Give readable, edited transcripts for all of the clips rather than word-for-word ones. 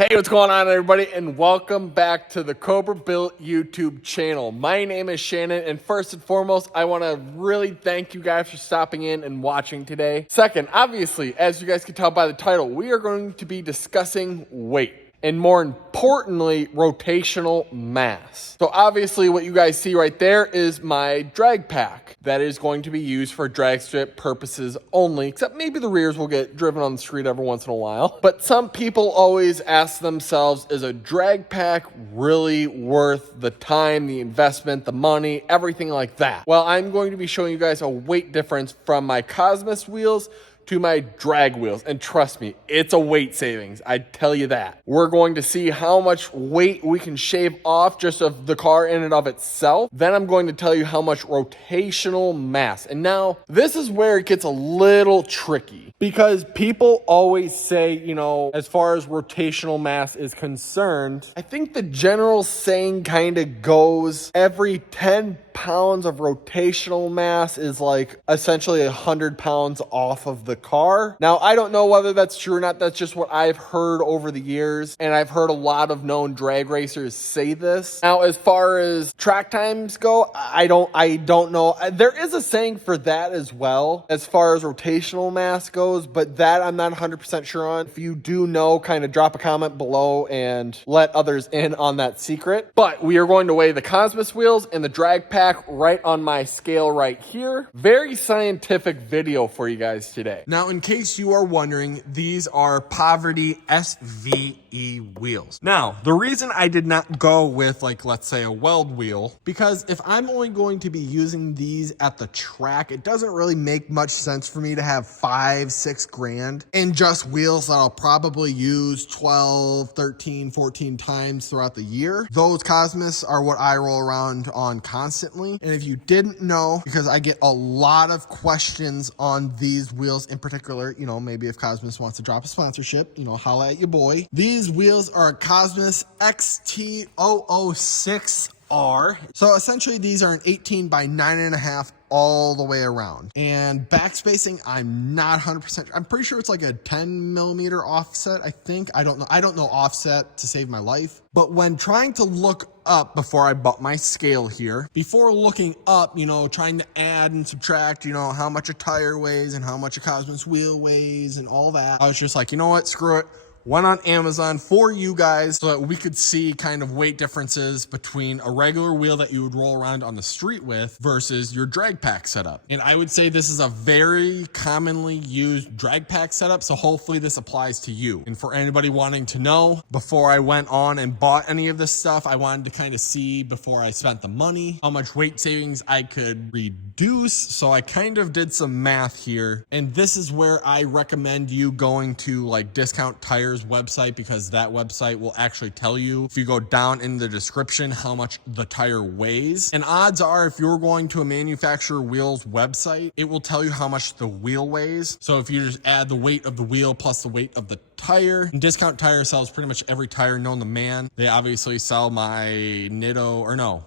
Hey, what's going on, everybody, and welcome back to the Cobra Built YouTube channel. My name is Shannon, and first and foremost, I want to really thank you guys for stopping in and watching today. Second, obviously, as you guys can tell by the title, we are going to be discussing weight. And more importantly, rotational mass. So obviously what you guys see right there is my drag pack that is going to be used for drag strip purposes only, except maybe the rears will get driven on the street every once in a while. But some people always ask themselves, is a drag pack really worth the time, the investment, the money, everything like that? Well, I'm going to be showing you guys a weight difference from my Cosmis wheels to my drag wheels, and trust me, it's a weight savings. I tell you that. We're going to see how much weight we can shave off just of the car in and of itself. Then I'm going to tell you how much rotational mass. And now this is where it gets a little tricky, because people always say, you know, as far as rotational mass is concerned, I think the general saying kind of goes every 10 pounds of rotational mass is like essentially 100 pounds off of the car. Now, I don't know whether that's true or not. That's just what I've heard over the years, and I've heard a lot of known drag racers say this. Now, as far as track times go, I don't know. There is a saying for that as well, as far as rotational mass goes, but that I'm not 100% sure on. If you do know, kind of drop a comment below and let others in on that secret. But we are going to weigh the Cosmis wheels and the drag pack right on my scale right here. Very scientific video for you guys today. Now, in case you are wondering, these are Poverty SVE wheels. Now, the reason I did not go with, like, let's say a weld wheel, because if I'm only going to be using these at the track, it doesn't really make much sense for me to have 5-6 grand in just wheels that I'll probably use 12, 13, 14 times throughout the year. Those Cosmis are what I roll around on constantly. And if you didn't know, because I get a lot of questions on these wheels in particular, you know, maybe if Cosmis wants to drop a sponsorship, you know, holla at your boy. These wheels are Cosmis XT006R. So essentially these are an 18 by 9.5 all the way around. And back spacing, I'm not 100%. I'm pretty sure it's like a 10 millimeter offset, I think. I don't know offset to save my life. But when trying to look up before I bought my scale here, before looking up, you know, trying to add and subtract, you know, how much a tire weighs and how much a Cosmis wheel weighs and all that, I was just like, you know what, screw it. Went on Amazon for you guys so that we could see kind of weight differences between a regular wheel that you would roll around on the street with versus your drag pack setup. And I would say this is a very commonly used drag pack setup, so hopefully this applies to you. And for anybody wanting to know, before I went on and bought any of this stuff, I wanted to kind of see before I spent the money how much weight savings I could reduce. So I kind of did some math here, and this is where I recommend you going to like Discount Tires website, because that website will actually tell you, if you go down in the description, how much the tire weighs. And odds are, if you're going to a manufacturer wheels website, it will tell you how much the wheel weighs. So if you just add the weight of the wheel plus the weight of the tire, and Discount Tire sells pretty much every tire known to man. They obviously sell my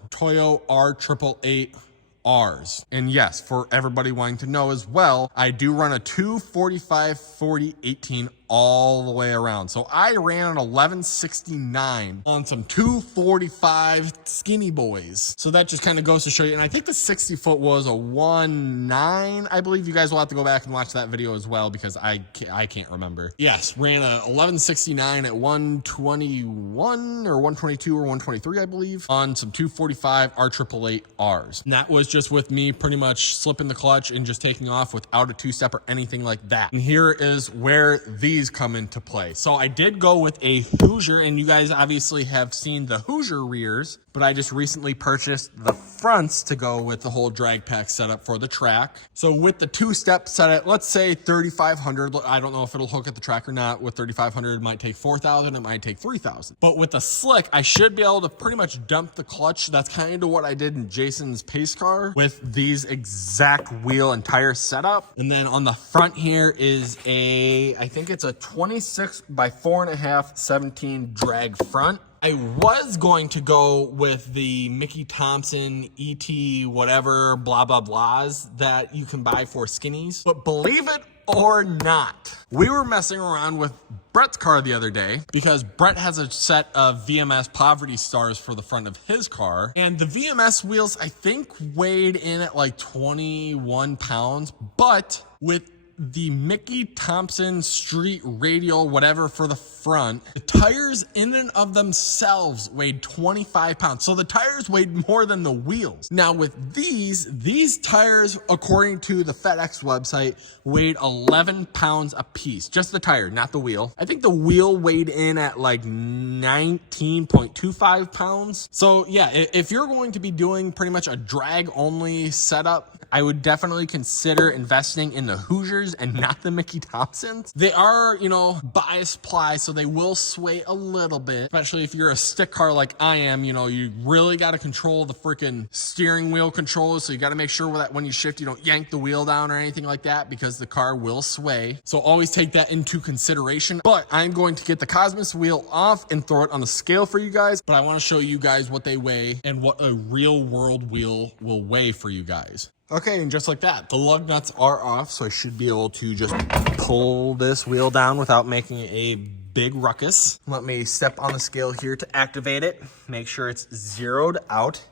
Toyo R888 R's. And yes, for everybody wanting to know as well, I do run a 245 40 18 all the way around. So I ran an 1169 on some 245 skinny boys. So that just kind of goes to show you. And I think the 60 foot was a 1.9. I believe you guys will have to go back and watch that video as well, because I can't remember. Yes, ran a 1169 at 121 or 122 or 123, I believe, on some 245 R888 R's. And that was just with me pretty much slipping the clutch and just taking off without a two-step or anything like that. And here is where these come into play. So I did go with a Hoosier, and you guys obviously have seen the Hoosier rears, but I just recently purchased the fronts to go with the whole drag pack setup for the track. So with the two-step set at, let's say 3,500, I don't know if it'll hook at the track or not. With 3,500, it might take 4,000, it might take 3,000. But with the slick, I should be able to pretty much dump the clutch. That's kind of what I did in Jason's pace car with these exact wheel and tire setup. And then on the front here is I think it's a 26 by 4.5 17 drag front. I was going to go with the Mickey Thompson ET whatever blah blah blahs that you can buy for skinnies, but believe it or not, we were messing around with Brett's car the other day because Brett has a set of VMS Poverty Stars for the front of his car. And the VMS wheels, I think, weighed in at like 21 pounds, but with the Mickey Thompson Street Radial, whatever, for the front, the tires in and of themselves weighed 25 pounds. So the tires weighed more than the wheels. Now with these tires, according to the FedEx website, weighed 11 pounds a piece. Just the tire, not the wheel. I think the wheel weighed in at like 19.25 pounds. So yeah, if you're going to be doing pretty much a drag only setup, I would definitely consider investing in the Hoosiers and not the Mickey Thompsons. They are, you know, bias ply, so they will sway a little bit, especially if you're a stick car like I am. You know, you really got to control the freaking steering wheel controls, so you got to make sure that when you shift, you don't yank the wheel down or anything like that, because the car will sway. So always take that into consideration. But I'm going to get the Cosmis wheel off and throw it on the scale for you guys, but I want to show you guys what they weigh and what a real world wheel will weigh for you guys. Okay, and just like that, the lug nuts are off, so I should be able to just pull this wheel down without making a big ruckus. Let me step on the scale here to activate it, make sure it's zeroed out,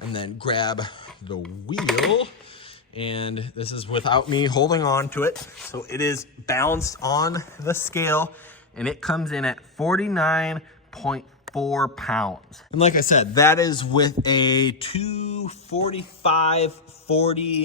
and then grab the wheel. And this is without me holding on to it, so it is balanced on the scale, and it comes in at 49.4 pounds. And like I said, that is with a 245/40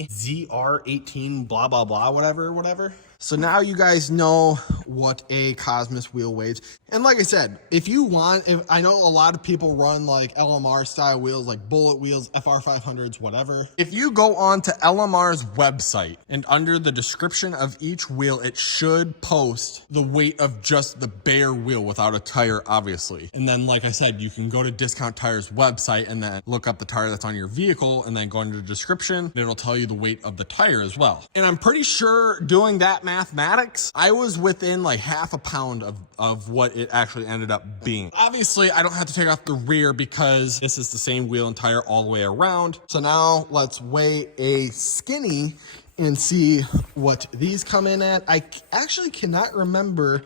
ZR18 blah blah blah whatever. So now you guys know what a Cosmis wheel weighs. And like I said, if you want, I know a lot of people run like LMR style wheels, like bullet wheels, FR500s, whatever. If you go on to LMR's website and under the description of each wheel, it should post the weight of just the bare wheel without a tire, obviously. And then, like I said, you can go to Discount Tire's website and then look up the tire that's on your vehicle and then go into the description, and it'll tell you the weight of the tire as well. And I'm pretty sure doing that mathematics, I was within like half a pound of what it actually ended up being. Obviously, I don't have to take off the rear because this is the same wheel and tire all the way around. So now let's weigh a skinny and see what these come in at. I actually cannot remember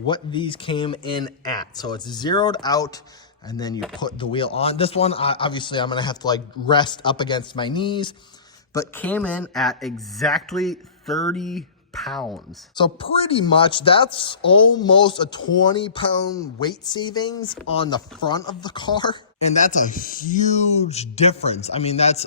what these came in at. So it's zeroed out, and then you put the wheel on. This one, obviously, I'm gonna have to like rest up against my knees, but came in at exactly 30 pounds. So pretty much that's almost a 20-pound weight savings on the front of the car. And that's a huge difference. I mean, that's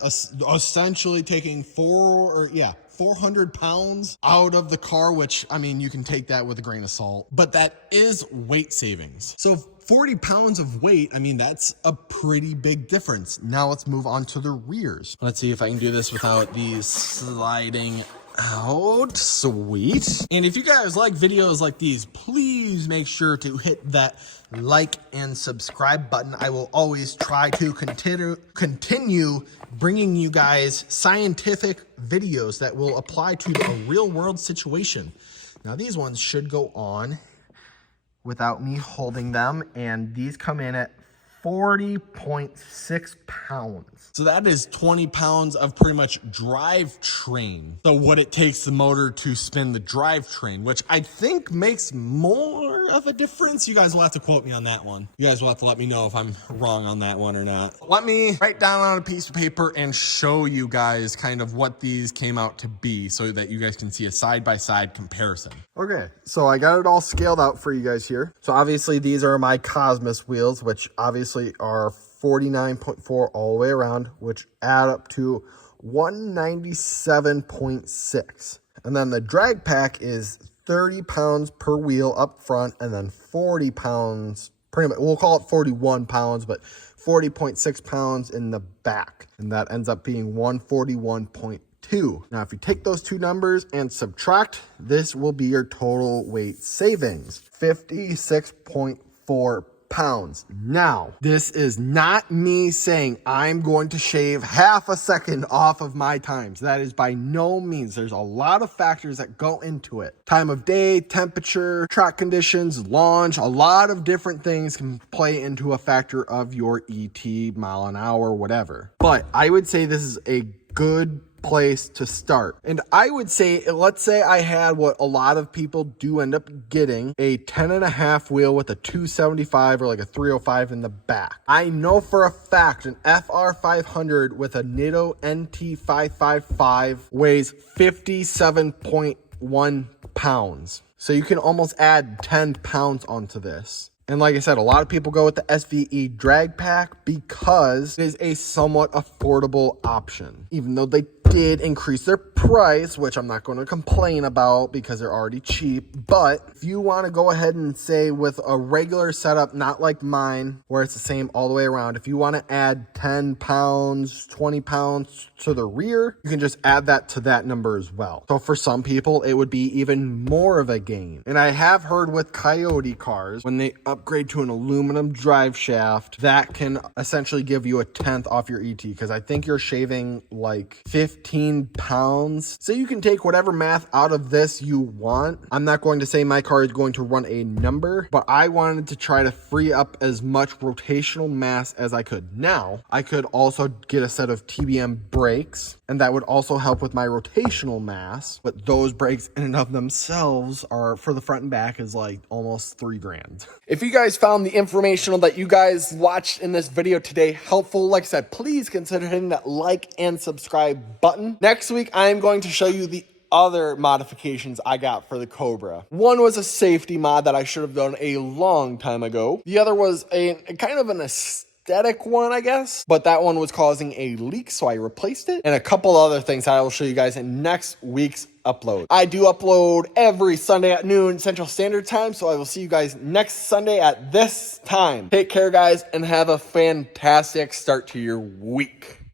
essentially taking 400 pounds out of the car, which, I mean, you can take that with a grain of salt, but that is weight savings. So 40 pounds of weight, I mean, that's a pretty big difference. Now let's move on to the rears. Let's see if I can do this without these sliding out. Sweet. And if you guys like videos like these, please make sure to hit that like and subscribe button. I will always try to continue bringing you guys scientific videos that will apply to a real world situation. Now these ones should go on without me holding them, and these come in at 40.6 pounds. So that is 20 pounds of pretty much drivetrain. So what it takes the motor to spin the drivetrain, which I think makes more of a difference. You guys will have to quote me on that one. You guys will have to let me know if I'm wrong on that one or not. Let me write down on a piece of paper and show you guys kind of what these came out to be so that you guys can see a side-by-side comparison. Okay, so I got it all scaled out for you guys here. So obviously these are my Cosmis wheels, which obviously are 49.4 all the way around, which add up to 197.6. And then the drag pack is 30 pounds per wheel up front, and then 40 pounds, pretty much, we'll call it 41 pounds, but 40.6 pounds in the back. And that ends up being 141.2. Now, if you take those two numbers and subtract, this will be your total weight savings, 56.4 pounds. Now, this is not me saying I'm going to shave half a second off of my times. That is by no means. There's a lot of factors that go into it. Time of day, temperature, track conditions, launch, a lot of different things can play into a factor of your ET, mile an hour, whatever. But I would say this is a good place to start. And I would say, let's say I had what a lot of people do end up getting, a 10.5 wheel with a 275 or like a 305 in the back. I know for a fact an FR500 with a Nitto NT555 weighs 57.1 pounds. So you can almost add 10 pounds onto this. And like I said, a lot of people go with the SVE drag pack because it is a somewhat affordable option. Even though they did increase their price, which I'm not going to complain about because they're already cheap. But if you want to go ahead and say with a regular setup, not like mine, where it's the same all the way around, if you want to add 10 pounds, 20 pounds to the rear, you can just add that to that number as well. So for some people, it would be even more of a gain. And I have heard with Coyote cars, when they upgrade to an aluminum drive shaft, that can essentially give you a 10th off your ET, because I think you're shaving like 15 pounds. So you can take whatever math out of this you want. I'm not going to say my car is going to run a number, but I wanted to try to free up as much rotational mass as I could. Now, I could also get a set of TBM brakes, and that would also help with my rotational mass. But those brakes in and of themselves are, for the front and back, is like almost $3,000. If you guys found the information that you guys watched in this video today helpful, like I said, please consider hitting that like and subscribe button. Next week, I'm going to show you the other modifications I got for the Cobra. One was a safety mod that I should have done a long time ago. The other was a kind of an aesthetic one, I guess, but that one was causing a leak, so I replaced it. And a couple other things I will show you guys in next week's upload. I do upload every Sunday at noon Central Standard Time, so I will see you guys next Sunday at this time. Take care, guys, and have a fantastic start to your week.